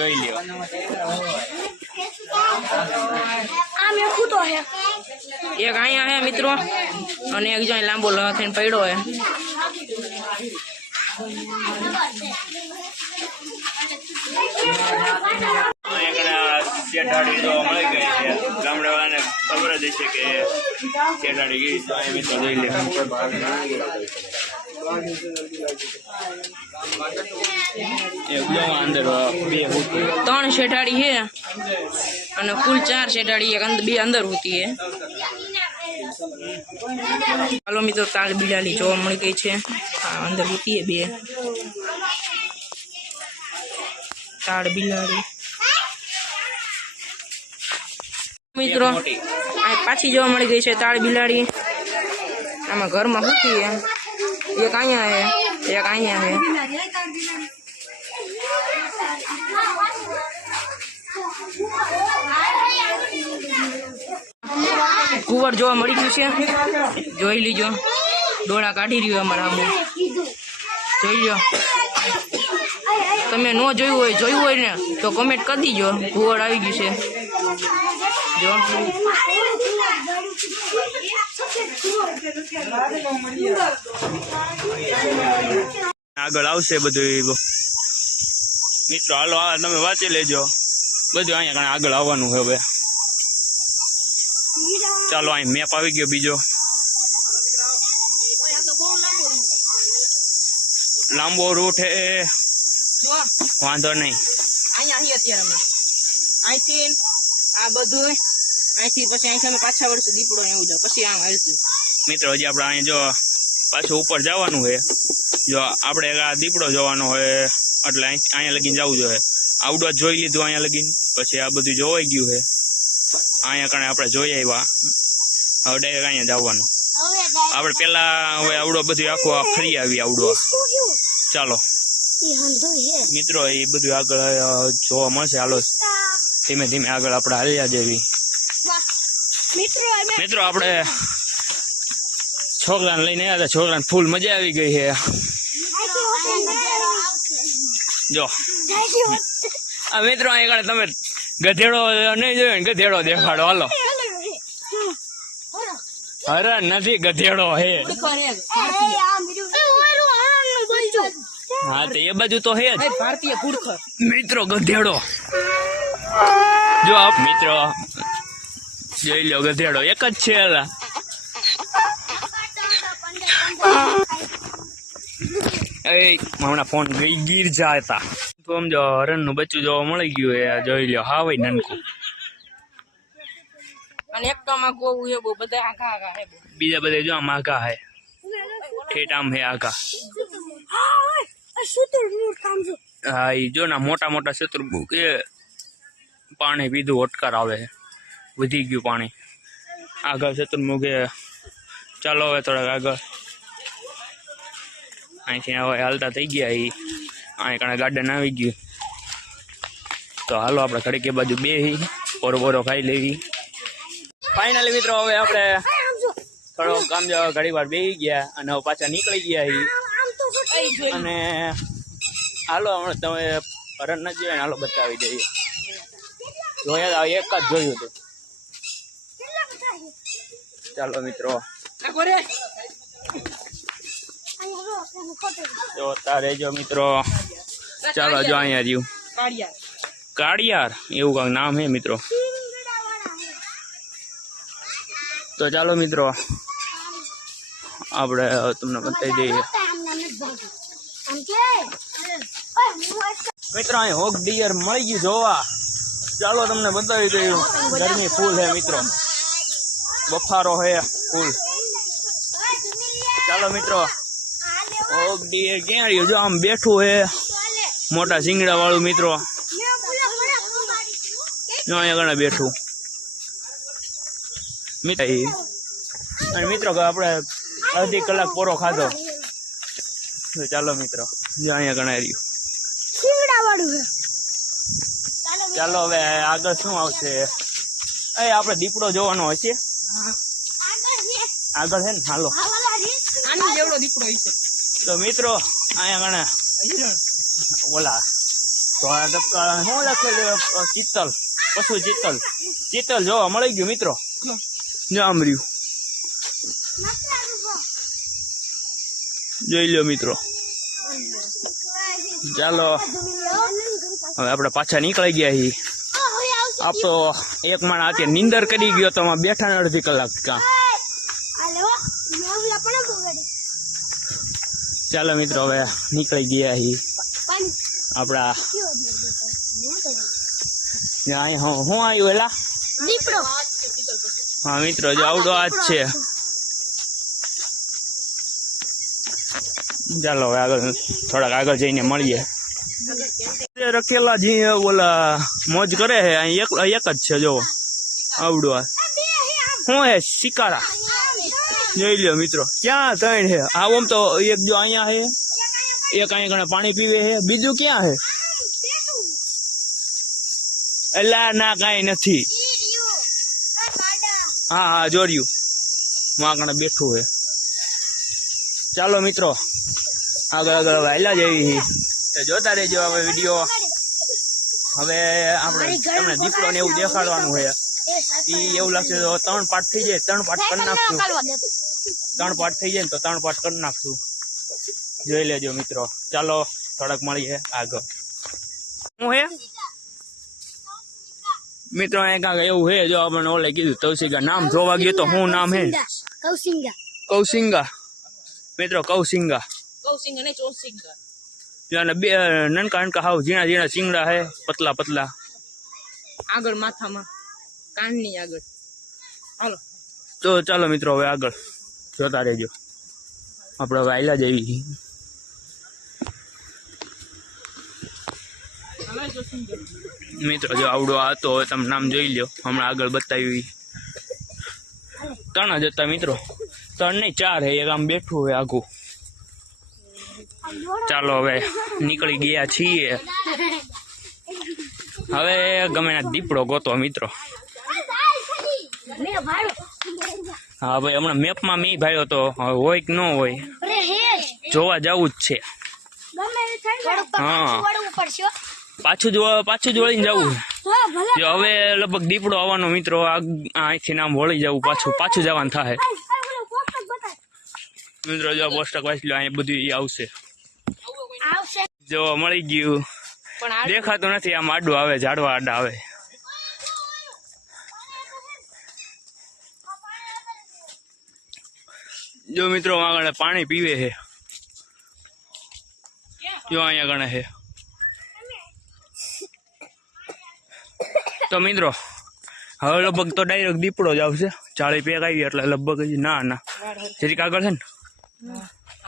જોઈ લ્યો. એક અહીંયા હે મિત્રો. અને એક જો લાંબો લખીને પડ્યો હે શેઠાડી જોવા મળી ગઈ છે. ગામડાવાળાને ખબર જ હશે કે શેઠાડી ગઈ તો અહીં મિત્રો જોઈ લે ત્રણ શેઠાડી હે. અને કુલ ચાર શેઠાડી બે અંદર હોતી હે. હાલો મિત્રો, તાલ બિલાડી જોવા મળી ગઈ છે. અંદર હોતી હે બે. તાળ બિલાડી. મિત્રો પાછી જોવા મળી ગઈ છે તાળ બિલાડી. આમાં ઘરમાં હોતી હે. એક અહીંયા હે એક અહીંયા હે કુંવર જોવા મળી ગયું છે. જોઈ લીજો. ડોળા કાઢી રહ્યો અમારા આબુ જોઈ લો તમે ન જોયું હોય જોયું હોય ને, તો કમેન્ટ કરી દીજો. કુંવર આવી ગયું છે. જો. આગળ આવશે બધું મિત્રો, હાલો, આ તમે વાંચી લેજો. બધું અહીંયા આગળ આવવાનું હવે. ચાલો, અહીં મેપ આવી ગયો બીજો. લાંબો રૂટ હે વાંધો નહીં. અહીંથી આ બધું અહીંથી પછી અહીંથી પાછા વળશું દીપડો એવું જાય પછી આમ હાલશું. મિત્રો હજી આપણે અહીંયા જો પાછું ઉપર જવાનું છે. જો આપણે આ દીપડો જોવાનો હોય એટલે અહીંયા લગીને જવું જોઈએ. આવડો જોઈ લીધું અહીંયા લગીને પછી આ બધું જોવાઈ ગયું છે. અહીંયા કારણે આપણે જોઈ આવ્યા. હવે ડાયરેક્ટ અહીંયા જવાનું. આપણે પેલા હવે આવડો બધું આખું ફરી આવી આવડો. ચાલો. મિત્રો એ બધું આગળ જોવા મળશે. હાલો. ધીમે ધીમે આગળ આપણે હાલ્યા જેવી. મિત્રો આપણે છોકરાને લઈને આવ્યા હતા. છોકરાને ફૂલ મજા આવી ગઈ છે. જો. આ મિત્રો અહીંયા તમે ગધેડો નહીં જોયો ને ગધેડો દેખાડો. હાલો. હરણ નથી, ગધેડો હે હા, તો એ બાજુ તો હે જ. ભારતીય મિત્રો, ગધેડો. જો આપ મિત્રો. જોઈ લો, ગધેડો એક જ છે એ હમણાં ફોન ગઈ ગીર જા હતા તો સમજો હરણનું બચ્ચું જોવા મળી ગયું એ જોઈ લ્યો હા ભાઈ નાનકું અને એક તો આમાં ગોવું હે બહુ બધા આઘા આઘા હે. બીજા બધા જો આમ આઘા હે. ઠેઠ આમ હે આઘા. હા એ જો ના મોટા મોટા શત્રુ કે પાણી પીધું ઓટકાર આવે છે વધી ગયું પાણી. આગળ શત્રુમુખ કે ચાલો હવે થોડાક આગળ. અહીંથી હવે હાલતા થઈ ગયા એ અહીં કણે ગાર્ડન આવી ગયું. તો હાલો આપણે ઘડીક એ બાજુ બે ઓરો બોરો ખાઈ લેવી. ફાઇનલી મિત્રો, હવે આપણે થોડો કામ જવા ઘડી વાર બેસી ગયા અને હવે પાછા નીકળી ગયા અને હાલો હમણાં તમે હરણ નથી જોયા હાલો બતાવી દઈએ. જોયા એક જ જોયું હતું. ચાલો મિત્રો. આ કોરે જોતા રહેજો મિત્રો, ચાલો જો અહીંયા રહ્યું. કાળિયા કાળિયાર, એવું કાંઈક નામ હે મિત્રો. તો ચાલો મિત્રો, આપણે હવે તમને બતાવી દઈએ. મિત્રો, અહીં હોક ડિયર મળી ગયું જોવા. ચાલો તમને બતાવી દઉં ગરમી ફૂલ હે મિત્રો. બફારો હે ફૂલ. ચાલો મિત્રો હોક એ ક્યાં રહ્યું? જો આમ બેઠું હે. મોટા સિંગડા વાળું મિત્રો. જો અહીંયા ઘણા બેઠું. મિત્ર અને મિત્રો આપણે અડધી કલાક પોરો ખાધો. તો ચાલો મિત્રો જો અહીંયા ઘણા રહ્યું ચાલો હવે આગળ શું આવશે? એ આપણે દીપડો જોવાનો હશે આગળ છે ને? હાલો. આની જેવડો દીપડો હશે. તો મિત્રો, અહીંયા ગણે. ઓલા, તો આ ડબકા શું લખેલું ચિત્તલ, પશુ ચિત્તલ. ચિત્તલ જોવા મળી ગયું, મિત્રો? જો રહ્યું. જોઈ લ્યો, મિત્રો. ચાલો. હવે આપણે પાછા નીકળી ગયા છીએ. આપણો એક માણ અત્યારે નીંદર કરી ગયો, તો બેઠા અડધી કલાક કાં. ચાલો મિત્રો હવે નીકળી ગયા છીએ આપણા અહીં હું હું આવ્યું એલા? હા મિત્રો જો આવડો આ જ છે. ચાલો હવે આગળ થોડાક આગળ જઈને મળીએ. રખેલા જે ઓલા મોજ કરે છે અહીં એક એક જ છે જો આવડું આ. શું હે શિકારા? જોઈ લ્યો મિત્રો. ક્યાં ત્રણ છે? આમ તો એક જો અહીંયા છે એક અહીંયા ઘણા પાણી પીવે છે. બીજું ક્યાં છે? એલા ના કાંઈ નથી. હા હા જોડ્યું. હું આગળ બેઠું હે ચાલો મિત્રો આગળ આગળ હવે હાલ્યા જઈએ જોતા રહેજો હવે વીડિયો. હવે આપણે તમને દીપડો ને એવું દેખાડવાનું છે. ઈ એવું લાગશે તો ત્રણ પાર્ટ થઈ જાય ત્રણ પાર્ટ કરી નાખશું ત્રણ પાર્ટ થઈ જાય ને તો ત્રણ પાર્ટ કરી નાખશું. જોઈ લેજો મિત્રો. ચાલો થોડાક મળીએ આગળ. હું હે? મિત્રો અહીંયા કાંઈક એવું છે જો આપણને ઓલે કીધું તવસીકા નામ જોવા ગયો તો શું નામ હે? કૌશિંગા. કૌશિંગા. મિત્રો કૌશિંગા. કૌસિંગ અને ચોસિંગ અને બે નનકા નનકા હાવ ઝીણા ઝીણા શિંગડા હે પતલા પતલા. આગળ માથામાં. કાનની આગળ. હાલો. તો ચાલો મિત્રો હવે આગળ. જોતા રહેજો. આપણે હવે આયલા જઈએ. મિત્રો, જો આવડો હતો, હવે તમે નામ જોઈ લ્યો. હમણાં આગળ બતાવી. ત્રણ જ હતા મિત્રો. ત્રણ નહીં, ચાર હે. એક આમ બેઠું હોય આગું. ચાલો હવે નીકળી ગયા છીએ. હવે ગમે દીપડો ગોતો મિત્રો. હા ભાઈ હમણાં મેપમાં મેં ભાઈ તો હોય કે ન હોય જોવા જવું જ છે. હા. પાછું જોવા પાછું જ વ- પાછું જ વળીને જવું. જો હવે લગભગ દીપડો આવવાનો મિત્રો અહીંથી નામ વળી જવું પાછું પાછું જવાનું થાય. મિત્રો જો પોસ્ટક વાંચી લો અહીં બધું આવશે. જો મળી ગયું. દેખાતું નથી આમ આડું આવે ઝાડવા આડા આવે. જો મિત્રો આગળ પાણી પીવે છે. જો અહીંયા ગણે છે. તો મિત્રો હવે લગભગ તો ડાયરેક્ટ દીપડો જ આવશે. ચાળી પેક આવી એટલે લગભગ ના ના. જેથી આગળ છે ને?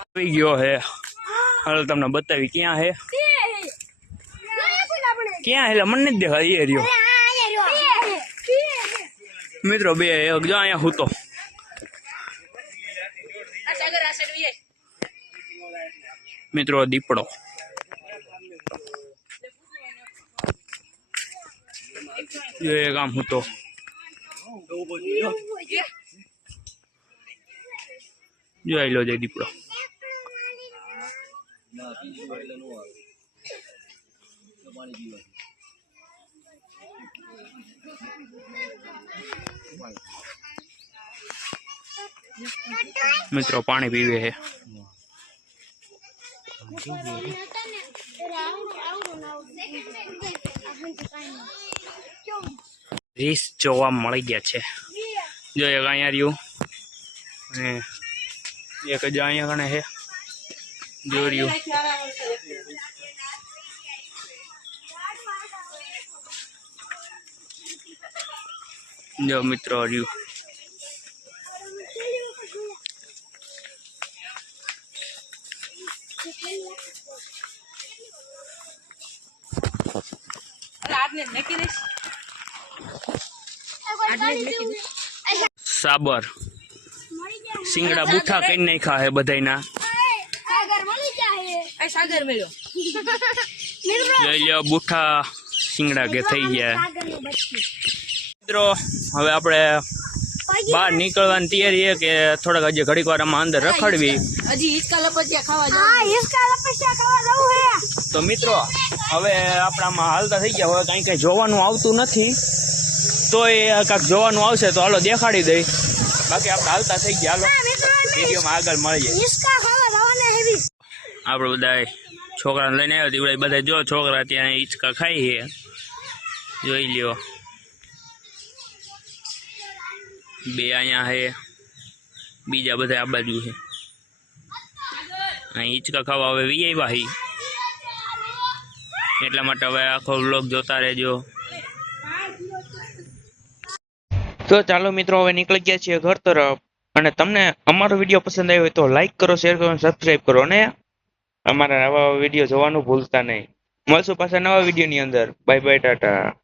આવી ગયો હે હવે તમને બતાવી ક્યાં હે ક્યાં એટલે મને જ દેખાય એ રહ્યો. મિત્રો બે જો અહીંયા હું તો આ સાગર આ સાઈડ વીએ મિત્રો દીપડો. જો કામ હતો હું તો. જો દીપડો. મિત્રો, પાણી પીવે છે. રીસ જોવા મળી ગયા છે. જો એક અહીંયા રહ્યું. અને એક જ અહીંયા ગણે છે. જો રહ્યું. જો મિત્રો, રહ્યું. સાબર. સિંગડા બુઠા કઈ નાખ્યા હે લ્યો બુઠા સિંગડા કે થઈ ગયા. મિત્રો હવે આપણે બહાર નીકળવાની તૈયારી છે કે થોડાક હજી ઘડીક વાર આમાં અંદર રખડવી. હજી હિચકા લપટિયા ખાવા હા હિસકા લપસ્યા ખાવા જવું હે. તો મિત્રો હવે આપણામાં હાલતા થઈ ગયા હવે કાંઈ કાંઈ જોવાનું આવતું નથી. તો એ કાંઈક જોવાનું આવશે તો હાલો દેખાડી દઈ. બાકી આપણે હાલતા થઈ ગયા હાલો. વિડીયોમાં આગળ મળીએ. હિંચકા ખાવા જવાના આપણે બધા છોકરાને લઈને આવ્યો દીવડાઈ બધા જો છોકરા ત્યાં હિંચકા ખાઈ છે જોઈ લ્યો. બે અહીંયા છે. બીજા બધા આ બાજુ છે. અહીં હિંચકા ખાવા હવે વી આવ્યા એટલા માટે હવે આખો વ્લોગ જોતા રહેજો. તો ચાલો મિત્રો, હવે નીકળી ગયા છીએ ઘર તરફ. અને તમને અમારો વીડિયો પસંદ આવ્યો હોય તો લાઈક કરો શેર કરો સબસ્ક્રાઈબ કરો. અને અમારા નવા વીડિયો જોવાનું ભૂલતા નહીં. મળશું પાછા નવા વિડીયોની અંદર. Bye bye Tata.